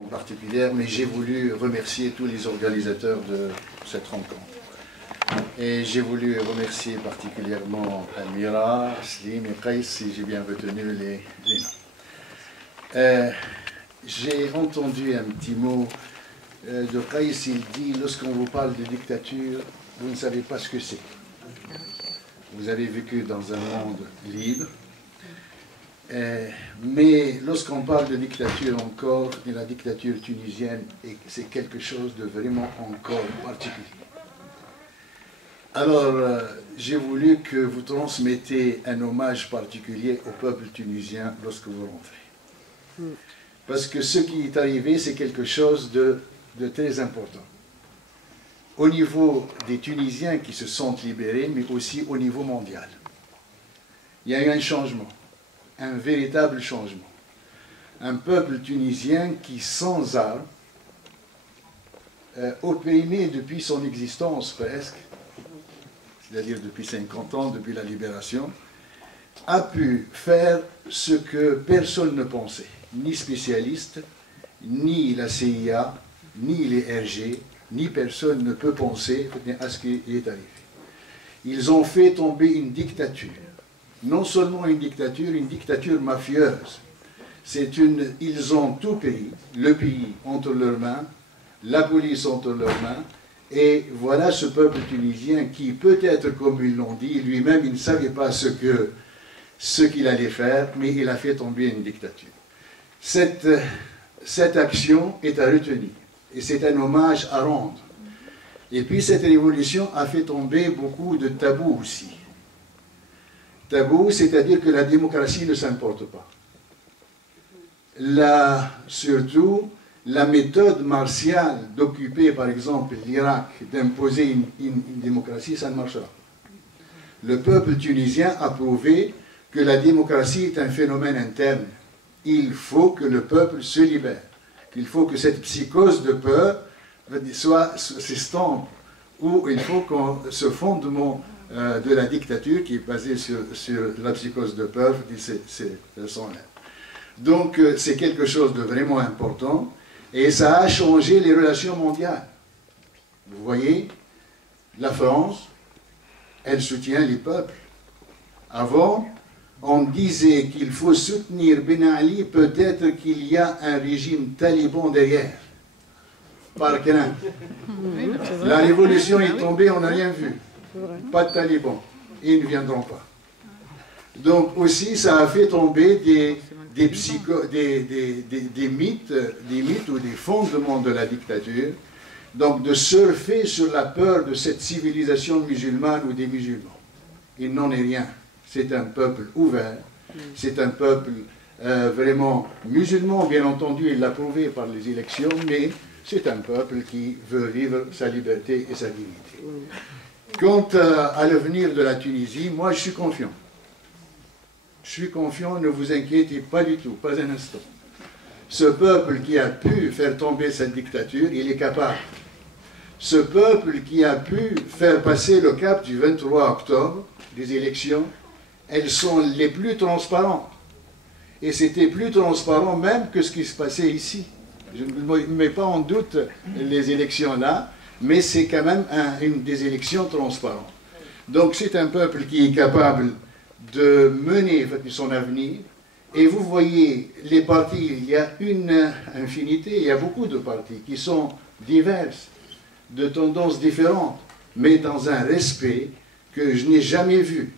en particulier, mais j'ai voulu remercier tous les organisateurs de cette rencontre. Et j'ai voulu remercier particulièrement Amira, Slim et Qais, si j'ai bien retenu les noms. J'ai entendu un petit mot de Qais, il dit, lorsqu'on vous parle de dictature, vous ne savez pas ce que c'est. Vous avez vécu dans un monde libre. Mais lorsqu'on parle de dictature encore, de la dictature tunisienne, c'est quelque chose de vraiment encore particulier. Alors, j'ai voulu que vous transmettez un hommage particulier au peuple tunisien lorsque vous rentrez. Parce que ce qui est arrivé, c'est quelque chose de très important. Au niveau des Tunisiens qui se sentent libérés, mais aussi au niveau mondial. Il y a eu un changement. Un véritable changement. Un peuple tunisien qui, sans armes, opprimé depuis son existence presque, c'est-à-dire depuis 50 ans, depuis la libération, a pu faire ce que personne ne pensait, ni spécialiste, ni la CIA, ni les RG, ni personne ne peut penser à ce qui est arrivé. Ils ont fait tomber une dictature. Non seulement une dictature mafieuse. Ils ont tout pays, le pays entre leurs mains, la police entre leurs mains, et voilà ce peuple tunisien qui, peut-être comme ils l'ont dit, lui-même il ne savait pas ce qu'il allait faire, mais il a fait tomber une dictature. Cette action est à retenir, et c'est un hommage à rendre. Et puis cette révolution a fait tomber beaucoup de tabous aussi. Tabou, c'est-à-dire que la démocratie ne s'importe pas. Surtout, la méthode martiale d'occuper, par exemple, l'Irak, d'imposer une démocratie, ça ne marchera pas. Le peuple tunisien a prouvé que la démocratie est un phénomène interne. Il faut que le peuple se libère. Il faut que cette psychose de peur s'estompe, ou il faut que ce fondement de la dictature qui est basée sur la psychose de peur, c'est son aide. Donc c'est quelque chose de vraiment important et ça a changé les relations mondiales. Vous voyez, la France, elle soutient les peuples. Avant, on disait qu'il faut soutenir Ben Ali, peut-être qu'il y a un régime taliban derrière. Par crainte. La révolution est tombée, on n'a rien vu. Pas de talibans, ils ne viendront pas. Donc aussi, ça a fait tomber des mythes ou des fondements de la dictature, donc de surfer sur la peur de cette civilisation musulmane ou des musulmans. Il n'en est rien. C'est un peuple ouvert, c'est un peuple vraiment musulman, bien entendu, il l'a prouvé par les élections, mais c'est un peuple qui veut vivre sa liberté et sa dignité. Quant à l'avenir de la Tunisie, moi je suis confiant. Je suis confiant, ne vous inquiétez pas du tout, pas un instant. Ce peuple qui a pu faire tomber cette dictature, il est capable. Ce peuple qui a pu faire passer le cap du 23 octobre, des élections, elles sont les plus transparentes. Et c'était plus transparent même que ce qui se passait ici. Je ne mets pas en doute les élections là, mais c'est quand même des élections transparentes. Donc c'est un peuple qui est capable de mener son avenir. Et vous voyez, les partis, il y a une infinité, il y a beaucoup de partis qui sont diverses, de tendances différentes, mais dans un respect que je n'ai jamais vu.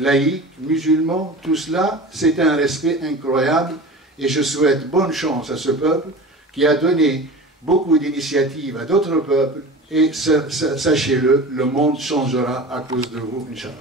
Laïcs, musulmans, tout cela, c'est un respect incroyable. Et je souhaite bonne chance à ce peuple qui a donné beaucoup d'initiatives à d'autres peuples. Et sachez-le, le monde changera à cause de vous, Inch'Allah.